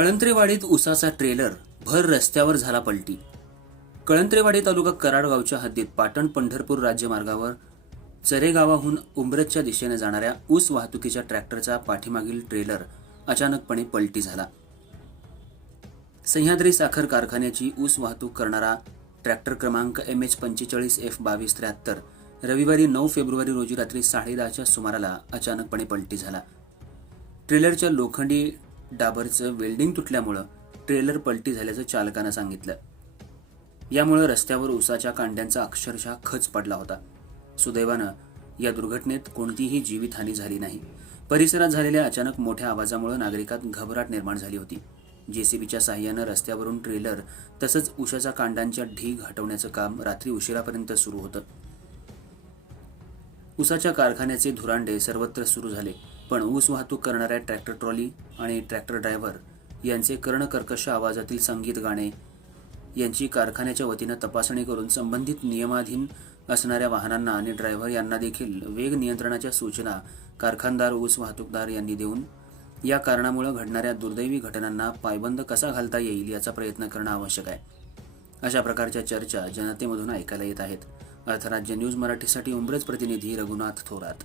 कळंत्रेवाडीत उसाचा ट्रेलर भर रस्त्यावर झाला पलटी. कळंत्रेवाडी तालुका कराड गावच्या हद्दीत पाटण पंढरपूर राज्यमार्गावर चरेगावाहून गावाहून दिशेने जाणाऱ्या ऊस वाहतुकीच्या ट्रॅक्टरचा पाठीमागील ट्रेलर अचानकपणे पलटी झाला. सह्याद्री साखर कारखान्याची ऊस वाहतूक करणारा ट्रॅक्टर क्रमांक एम एच पंचेचाळीस एफ बावीस त्र्याहत्तर रविवारी नऊ फेब्रुवारी रोजी रात्री साडेदहाच्या सुमाराला अचानकपणे पलटी झाला. ट्रेलरच्या लोखंडी डाबरचं वेल्डिंग तुटल्यामुळं ट्रेलर पलटी झाल्याचं चालकानं सांगितलं. यामुळे रस्त्यावर उसाच्या कांड्यांचा अक्षरशः खच पडला होता. सुदैवानं या दुर्घटनेत कोणतीही जीवितहानी झाली नाही. परिसरात झालेल्या अचानक मोठ्या आवाजामुळे नागरिकात घबराट निर्माण झाली होती. जेसीबीच्या सहाय्यानं रस्त्यावरून ट्रेलर तसंच उशाच्या कांडांच्या ढीग हटवण्याचं काम रात्री उशिरापर्यंत सुरू होतं. उसाच्या कारखान्याचे धुरांडे सर्वत्र सुरू झाले. पण ऊस वाहतूक करणाऱ्या ट्रॅक्टर ट्रॉली आणि ट्रॅक्टर ड्रायव्हर यांचे कर्णकर्कश आवाजातील संगीत गाणे यांची कारखान्याच्या वतीनं तपासणी करून संबंधित नियमाधीन असणाऱ्या वाहनांना आणि ड्रायव्हर यांना देखील वेग नियंत्रणाच्या सूचना कारखानदार ऊस वाहतूकदार यांनी देऊन या कारणामुळे घडणाऱ्या दुर्दैवी घटनांना पायबंद कसा घालता येईल याचा प्रयत्न करणं आवश्यक आहे. अशा प्रकारच्या चर्चा जनतेमधून ऐकायला येत आहेत. अर्थराज्य न्यूज मराठीसाठी उमरज प्रतिनिधी रघुनाथ थोरात.